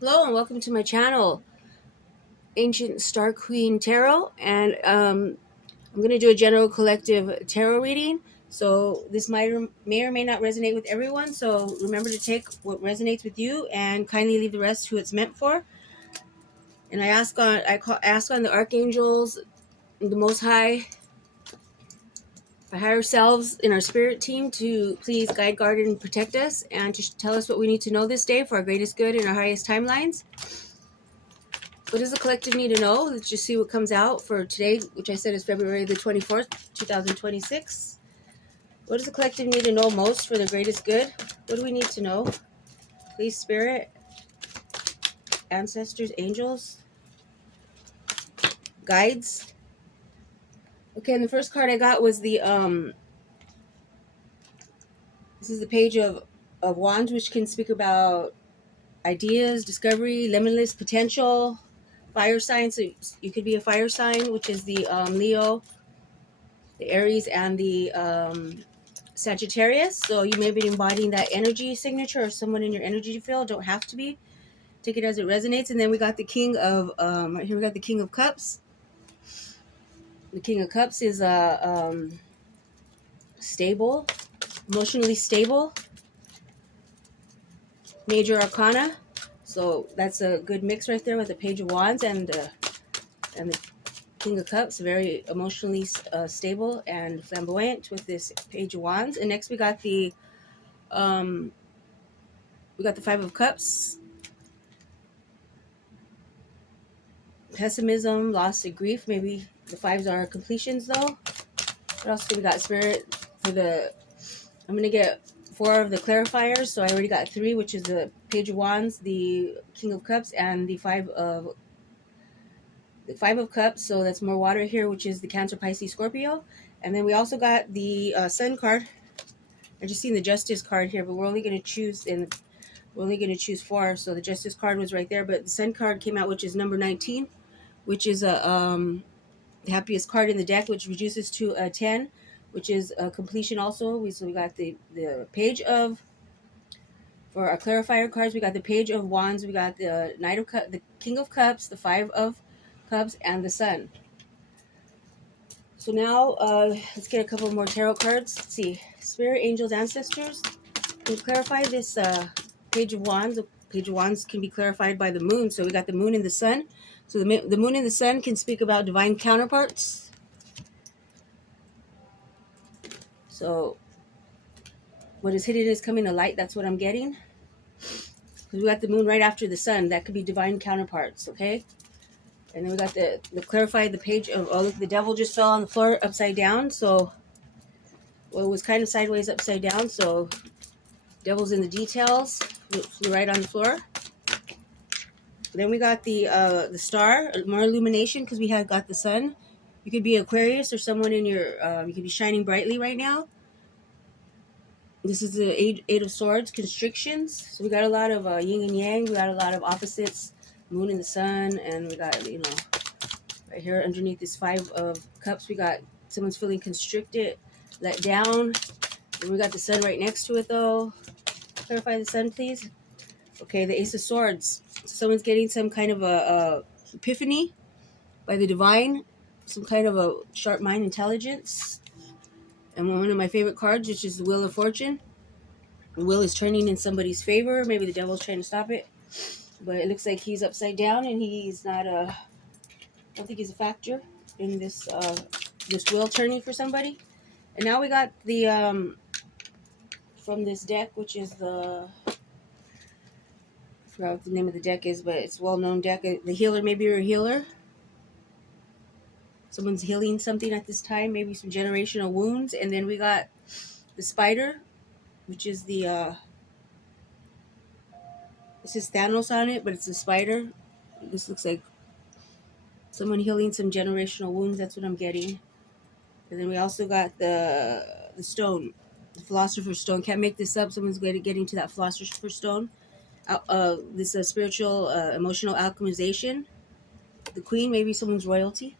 Hello and welcome to my channel, Ancient Star Queen Tarot, and I'm going to do a general collective tarot reading. So this may or may not resonate with everyone. So remember to take what resonates with you and kindly leave the rest who it's meant for. And ask on the archangels, the Most High, our higher selves in our spirit team to please guide, guard, and protect us, and to tell us what we need to know this day for our greatest good in our highest timelines. What does the collective need to know? Let's just see what comes out for today, which I said is February the 24th, 2026. What does the collective need to know most for the greatest good? What do we need to know? Please, Spirit, ancestors, angels, guides. Okay, and the first card I got was this is the page of wands, which can speak about ideas, discovery, limitless potential, fire sign. So you could be a fire sign, which is the Leo, the Aries, and the Sagittarius. So you may be embodying that energy signature or someone in your energy field. Don't have to be. Take it as it resonates. And then we got the King of right here. We got the King of Cups. The King of Cups is stable, emotionally stable, major arcana. So that's a good mix right there with the Page of Wands and the King of Cups. Very emotionally stable and flamboyant with this Page of Wands. And next um, we got the Five of Cups. Pessimism, loss, and grief. Maybe the fives are completions though. What else do we got? Spirit for the. I'm gonna get four of the clarifiers. So I already got three, which is the Page of Wands, the King of Cups, and the Five of Cups. So that's more water here, which is the Cancer, Pisces, Scorpio. And then we also got the Sun card. I just seen the Justice card here, but we're only gonna choose four. So the Justice card was right there, but the Sun card came out, which is number 19, which is the happiest card in the deck, which reduces to a 10, which is a completion also. So we got the page of, for our clarifier cards, we got the Page of Wands, we got the Knight of Cups, the King of Cups, the Five of Cups, and the Sun. So now let's get a couple more tarot cards. Let's see. Spirit, angels, ancestors. Can you clarify this Page of Wands? The Page of Wands can be clarified by the moon. So we got the moon and the sun. So the moon and the sun can speak about divine counterparts. So what is hidden is coming to light. That's what I'm getting. Because we got the moon right after the sun. That could be divine counterparts, okay? And then we got the clarified, the page of, oh, look, the devil just fell on the floor upside down. So, well, it was kind of sideways upside down. So, devil's in the details. Flew right on the floor. Then we got the star, more illumination, because we have got the sun. You could be Aquarius or someone in your, you could be shining brightly right now. This is the Eight of Swords, constrictions. So we got a lot of yin and yang. We got a lot of opposites, moon and the sun. And we got, right here underneath this Five of Cups, we got someone's feeling constricted, let down. And we got the sun right next to it though. Clarify the sun, please. Okay, the Ace of Swords. Someone's getting some kind of a epiphany by the divine, some kind of a sharp mind intelligence. And one of my favorite cards, which is the Wheel of Fortune. The wheel is turning in somebody's favor. Maybe the devil's trying to stop it. But it looks like he's upside down and he's not I don't think he's a factor in this wheel turning for somebody. And now we got the from this deck, which is I forgot what the name of the deck is, but it's a well-known deck. The healer, maybe you're a healer. Someone's healing something at this time, maybe some generational wounds. And then we got the spider, which is this is Thanos on it, but it's a spider. This looks like someone healing some generational wounds. That's what I'm getting. And then we also got the stone, the philosopher's stone. Can't make this up. Someone's getting to that philosopher's stone. This spiritual, emotional alchemization. The queen, maybe someone's royalty.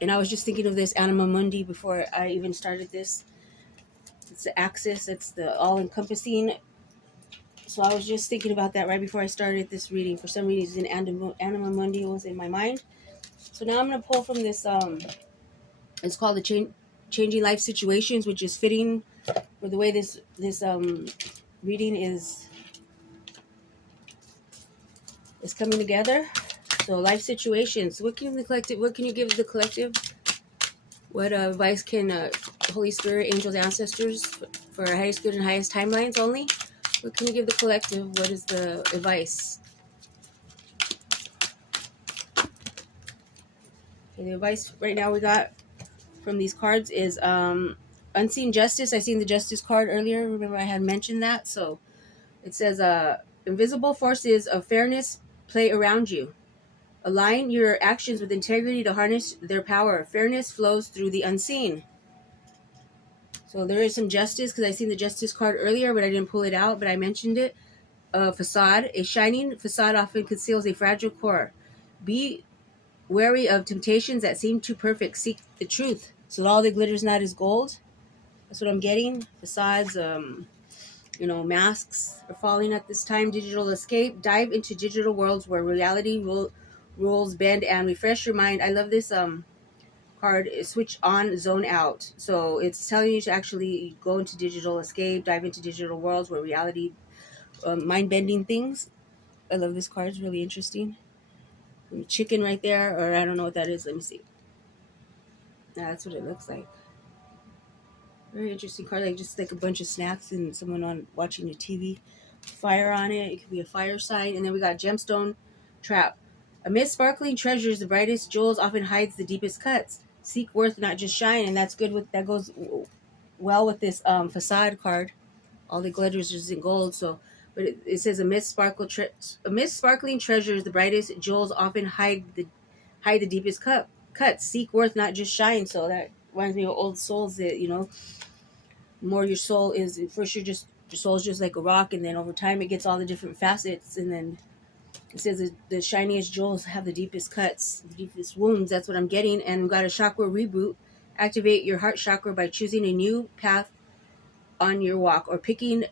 And I was just thinking of this Anima Mundi before I even started this. It's the axis. It's the all-encompassing. So I was just thinking about that right before I started this reading. For some reason, Anima Mundi was in my mind. So now I'm going to pull from this. It's called the Changing Life Situations, which is fitting for the way this reading is coming together. So life situations. What can the collective? What can you give the collective? What advice can Holy Spirit, angels, ancestors for our highest good and highest timelines only? What can you give the collective? What is the advice? Okay, the advice right now we got from these cards is unseen justice. I seen the justice card earlier. Remember I had mentioned that. So it says invisible forces of fairness play around you. Align your actions with integrity to harness their power. Fairness flows through the unseen. So there is some justice because I seen the justice card earlier, but I didn't pull it out, but I mentioned it. Facade. A shining facade often conceals a fragile core. Be wary of temptations that seem too perfect. Seek the truth. So all that glitters not is gold. That's what I'm getting. Facades, masks are falling at this time. Digital escape. Dive into digital worlds where reality rules bend and refresh your mind. I love this card. Switch on, zone out. So it's telling you to actually go into digital escape, dive into digital worlds where reality, mind bending things. I love this card. It's really interesting. Chicken right there, or I don't know what that is. Let me see. Yeah, that's what it looks like. Very interesting card. Like just like a bunch of snacks and someone on watching the TV. Fire on it. It could be a fire sign. And then we got gemstone trap. Amidst sparkling treasures, the brightest jewels often hides the deepest cuts. Seek worth, not just shine, and that's good with that goes well with this facade card. All the glitters is in gold. So, but it says amidst sparkling treasures, the brightest jewels often hide the deepest cuts. Seek worth, not just shine. So that reminds me of old souls that more your soul is first your soul is just like a rock, and then over time it gets all the different facets, and then it says that the shiniest jewels have the deepest cuts, the deepest wounds. That's what I'm getting. And we've got a chakra reboot. Activate your heart chakra by choosing a new path on your walk or picking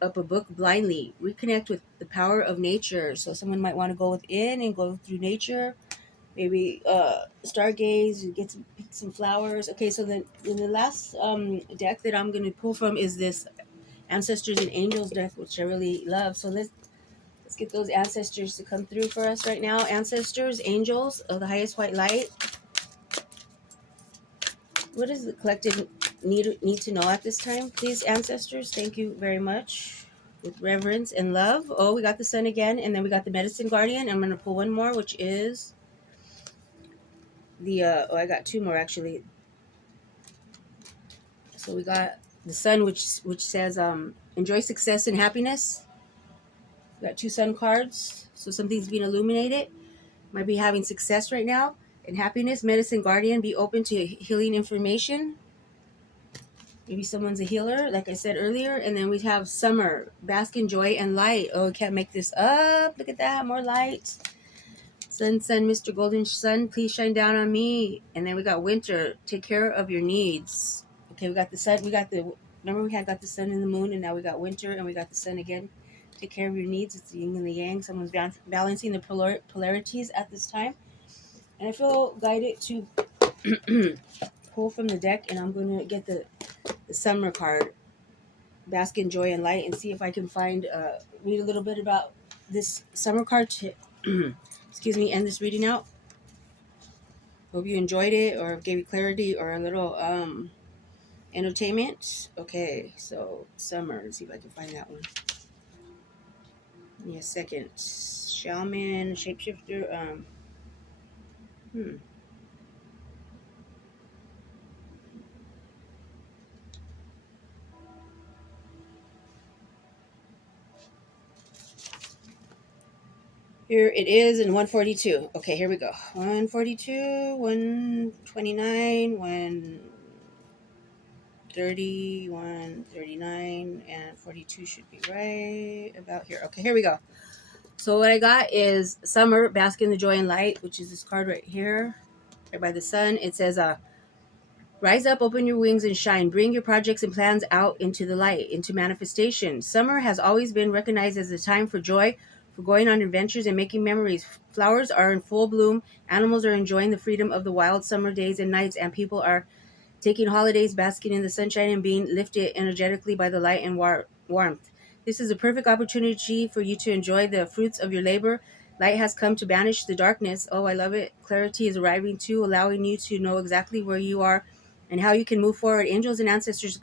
up a book blindly. Reconnect with the power of nature. So someone might want to go within and go through nature. Maybe stargaze, pick some flowers. Okay, so then in the last deck that I'm going to pull from is this Ancestors and Angels deck, which I really love. So let's get those ancestors to come through for us right now. Ancestors, angels of the highest white light. What does the collective need to know at this time? Please, ancestors, thank you very much. With reverence and love. Oh, we got the sun again, and then we got the medicine guardian. I'm going to pull one more, which is the I got two more actually. So we got the sun, which says enjoy success and happiness. We got two sun cards, so something's being illuminated. Might be having success right now and happiness. Medicine guardian, be open to healing information. Maybe someone's a healer, like I said earlier. And then we have summer, bask in joy and light. Oh, I can't make this up. Look at that, more light. Sun, Mr. Golden Sun, please shine down on me. And then we got winter, take care of your needs. Okay, we got the sun. Remember we had got the sun and the moon, and now we got winter, and we got the sun again. Take care of your needs. It's the yin and the yang. Someone's balancing the polarities at this time. And I feel guided to pull from the deck, and I'm going to get the summer card, bask in joy and light, and see if I can find, read a little bit about this summer card to, excuse me, end this reading out. Hope you enjoyed it or gave you clarity or a little entertainment. Okay, so summer. Let's see if I can find that one. Give me a second. Shaman, shapeshifter. Here it is in 142. Okay, here we go. 142, 129, 130, 139, and 42 should be right about here. Okay, here we go. So what I got is Summer, Bask in the Joy and Light, which is this card right here, right by the sun. It says, Rise up, open your wings, and shine. Bring your projects and plans out into the light, into manifestation. Summer has always been recognized as a time for joy, for going on adventures and making memories. Flowers are in full bloom, animals are enjoying the freedom of the wild summer days and nights, and people are taking holidays, basking in the sunshine, and being lifted energetically by the light and warmth. This is a perfect opportunity for you to enjoy the fruits of your labor. Light has come to banish the darkness. Oh, I love it. Clarity is arriving too, allowing you to know exactly where you are and how you can move forward. Angels and ancestors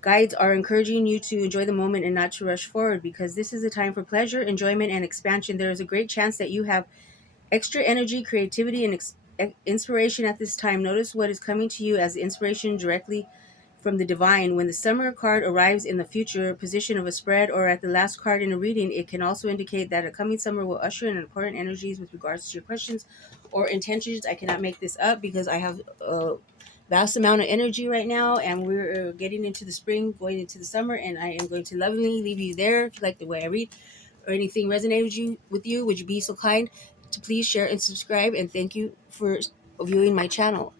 guides are encouraging you to enjoy the moment and not to rush forward, because this is a time for pleasure, enjoyment, and expansion. There is a great chance that you have extra energy, creativity, and inspiration at this time. Notice what is coming to you as inspiration directly from the divine. When the summer card arrives in the future position of a spread or at the last card in a reading, it can also indicate that a coming summer will usher in important energies with regards to your questions or intentions. I cannot make this up because I have a vast amount of energy right now, and we're getting into the spring, going into the summer, and I am going to lovingly leave you there. If you like the way I read or anything resonated with you, would you be so kind to please share and subscribe? And thank you for viewing my channel.